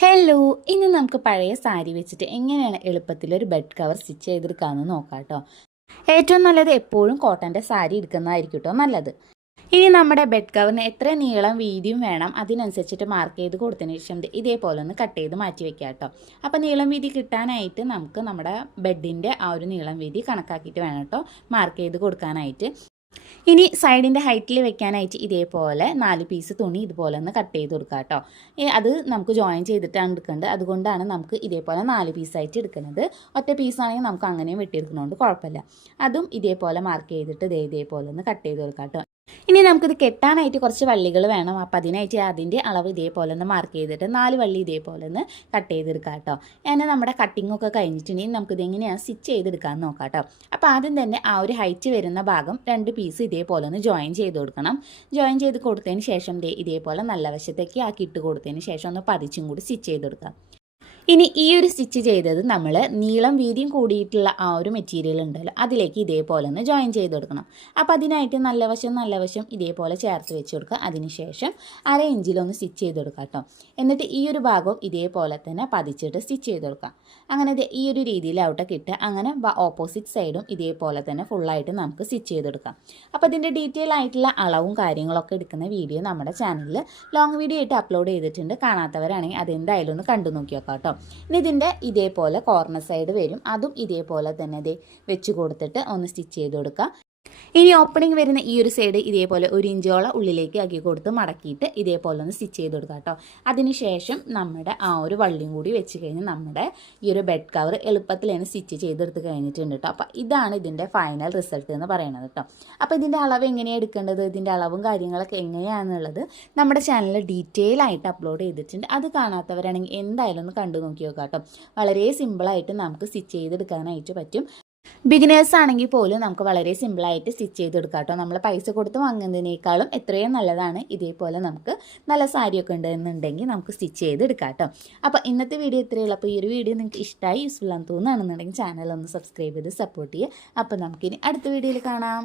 Hello, ഇന്ന് നമുക്ക് പഴയ സാരി വെച്ചിട്ട് എങ്ങനെയാണ് എളുപ്പത്തിൽ ഒരു ബെഡ് കവർ സ്റ്റിച്ച് ചെയ്തെടുക്കാമെന്ന് നോക്കാം കേട്ടോ. ഏറ്റവും നല്ലത് എപ്പോഴും കോട്ടൻ്റെ സാരി എടുക്കുന്നതായിരിക്കും കേട്ടോ നല്ലത്. ഇനി നമ്മുടെ ബെഡ് കവറിന് എത്ര നീളം വീതിയും വേണം അതിനനുസരിച്ചിട്ട് മാർക്ക് ചെയ്ത് കൊടുത്തതിന് ശേഷം ഇതേപോലെ ഒന്ന് കട്ട് ചെയ്ത് മാറ്റി വെക്കാം കേട്ടോ. അപ്പോൾ നീളം വീതി കിട്ടാനായിട്ട് നമുക്ക് നമ്മുടെ ബെഡിൻ്റെ ആ ഒരു നീളം വീതി കണക്കാക്കിയിട്ട് വേണം കേട്ടോ മാർക്ക് ചെയ്ത് കൊടുക്കാനായിട്ട്. ഇനി സൈഡിൻ്റെ ഹൈറ്റിൽ വെക്കാനായിട്ട് ഇതേപോലെ 4 പീസ് തുണി ഇതുപോലെ ഒന്ന് കട്ട് ചെയ്ത് കൊടുക്കുക കേട്ടോ. അത് നമുക്ക് ജോയിൻ ചെയ്തിട്ടാണ് എടുക്കേണ്ടത്. അതുകൊണ്ടാണ് നമുക്ക് ഇതേപോലെ 4 പീസായിട്ട് എടുക്കുന്നത്. ഒറ്റ പീസാണെങ്കിൽ നമുക്ക് അങ്ങനെയും വെട്ടിയെടുക്കുന്നതുകൊണ്ട് കുഴപ്പമില്ല. അതും ഇതേപോലെ മാർക്ക് ചെയ്തിട്ട് ഇതേപോലെ ഒന്ന് കട്ട് ചെയ്ത് കൊടുക്കാം കേട്ടോ. ഇനി നമുക്കിത് കെട്ടാനായിട്ട് കുറച്ച് വള്ളികൾ വേണം. അപ്പോൾ അതിനായിട്ട് അതിൻ്റെ അളവ് ഇതേപോലെ ഒന്ന് മാർക്ക് ചെയ്തിട്ട് 4 വള്ളി ഇതേപോലെ ഒന്ന് കട്ട് ചെയ്തെടുക്കാം കേട്ടോ. അങ്ങനെ നമ്മുടെ കട്ടിംഗ് ഒക്കെ കഴിഞ്ഞിട്ടുണ്ടെങ്കിൽ നമുക്കിത് എങ്ങനെയാണ് സ്റ്റിച്ച് ചെയ്തെടുക്കാമെന്ന് നോക്കാം കേട്ടോ. അപ്പോൾ ആദ്യം തന്നെ ആ ഒരു ഹൈറ്റ് വരുന്ന ഭാഗം 2 പീസ് ഇതേപോലെ ഒന്ന് ജോയിൻ ചെയ്ത് കൊടുക്കണം. ജോയിൻ ചെയ്ത് കൊടുത്തതിന് ശേഷം ഇതേപോലെ നല്ല വശത്തേക്ക് ആക്കി ഇട്ട് കൊടുത്തതിന് ശേഷം ഒന്ന് പതിച്ചും കൂടി സ്റ്റിച്ച് ചെയ്ത് കൊടുക്കാം. ഇനി ഈ ഒരു സ്റ്റിച്ച് ചെയ്തത് നമ്മൾ നീളം വീതിയും കൂടിയിട്ടുള്ള ആ ഒരു മെറ്റീരിയൽ ഉണ്ടല്ലോ അതിലേക്ക് ഇതേപോലെ ഒന്ന് ജോയിൻ ചെയ്ത് കൊടുക്കണം. അപ്പോൾ അതിനായിട്ട് നല്ല വശം ഇതേപോലെ ചേർത്ത് വെച്ച് കൊടുക്കുക. അതിനുശേഷം 1/2 ഇഞ്ചിലൊന്ന് സ്റ്റിച്ച് ചെയ്ത് കൊടുക്കുക കേട്ടോ. എന്നിട്ട് ഈ ഒരു ഭാഗവും ഇതേപോലെ തന്നെ പതിച്ചിട്ട് സ്റ്റിച്ച് ചെയ്ത് കൊടുക്കുക. അങ്ങനെ ഈ ഒരു രീതിയിലാവട്ടെ കിട്ടുക. അങ്ങനെ ഓപ്പോസിറ്റ് സൈഡും ഇതേപോലെ തന്നെ ഫുള്ളായിട്ട് നമുക്ക് സ്റ്റിച്ച് ചെയ്ത് കൊടുക്കാം. അപ്പോൾ ഇതിൻ്റെ ഡീറ്റെയിൽ ആയിട്ടുള്ള അളവും കാര്യങ്ങളൊക്കെ എടുക്കുന്ന വീഡിയോ നമ്മുടെ ചാനലിൽ ലോങ് വീഡിയോ ആയിട്ട് അപ്ലോഡ് ചെയ്തിട്ടുണ്ട്. കാണാത്തവരാണെങ്കിൽ അതെന്തായാലും ഒന്ന് കണ്ടു നോക്കി നോക്കാം കേട്ടോ. ഇനി ഇതിൻ്റെ ഇതേപോലെ കോർണർ സൈഡ് വരും. അതും ഇതേപോലെ തന്നെ വെച്ച് കൊടുത്തിട്ട് ഒന്ന് സ്റ്റിച്ച് ചെയ്ത് കൊടുക്കുക. ഇനി ഓപ്പണിംഗ് വരുന്ന ഈ ഒരു സൈഡ് ഇതേപോലെ 1 ഇഞ്ചോളം ഉള്ളിലേക്ക് ആക്കി കൊടുത്ത് മടക്കിയിട്ട് ഇതേപോലെ ഒന്ന് സ്റ്റിച്ച് ചെയ്ത് കൊടുക്കുക കേട്ടോ. അതിനുശേഷം നമ്മുടെ ആ ഒരു വള്ളിയും കൂടി വെച്ച് കഴിഞ്ഞ് നമ്മുടെ ഈ ഒരു ബെഡ് കവർ എളുപ്പത്തിൽ തന്നെ സ്റ്റിച്ച് ചെയ്തെടുത്ത് കഴിഞ്ഞിട്ടുണ്ട് കേട്ടോ. അപ്പോൾ ഇതാണ് ഇതിൻ്റെ ഫൈനൽ റിസൾട്ട് എന്ന് പറയുന്നത് കേട്ടോ. അപ്പോൾ ഇതിൻ്റെ അളവ് എങ്ങനെയാണ് എടുക്കേണ്ടത്, ഇതിൻ്റെ അളവും കാര്യങ്ങളൊക്കെ എങ്ങനെയാണെന്നുള്ളത് നമ്മുടെ ചാനലിൽ ഡീറ്റെയിൽ ആയിട്ട് അപ്ലോഡ് ചെയ്തിട്ടുണ്ട്. അത് കാണാത്തവരാണെങ്കിൽ എന്തായാലും ഒന്ന് കണ്ടു നോക്കി നോക്കാം കേട്ടോ. വളരെ സിമ്പിളായിട്ട് നമുക്ക് സ്റ്റിച്ച് ചെയ്തെടുക്കാനായിട്ട് പറ്റും. ബിഗിനേഴ്സ് ആണെങ്കിൽ പോലും നമുക്ക് വളരെ സിമ്പിളായിട്ട് സ്റ്റിച്ച് ചെയ്തെടുക്കാം കേട്ടോ. നമ്മൾ പൈസ കൊടുത്ത് വാങ്ങുന്നതിനേക്കാളും എത്രയും നല്ലതാണ് ഇതേപോലെ നമുക്ക് നല്ല സാരിയൊക്കെ ഉണ്ടെന്നുണ്ടെങ്കിൽ നമുക്ക് സ്റ്റിച്ച് ചെയ്തെടുക്കാം കേട്ടോ. അപ്പോൾ ഇന്നത്തെ വീഡിയോ ഇത്രയുള്ളൂ. അപ്പോൾ ഈ ഒരു വീഡിയോ നിങ്ങൾക്ക് ഇഷ്ടമായി യൂസ്ഫുൾ ആണെന്ന് തോന്നുകയാണെന്നുണ്ടെങ്കിൽ ചാനൽ ഒന്ന് സബ്സ്ക്രൈബ് ചെയ്ത് സപ്പോർട്ട് ചെയ്യുക. അപ്പോൾ നമുക്കിനി അടുത്ത വീഡിയോയിൽ കാണാം.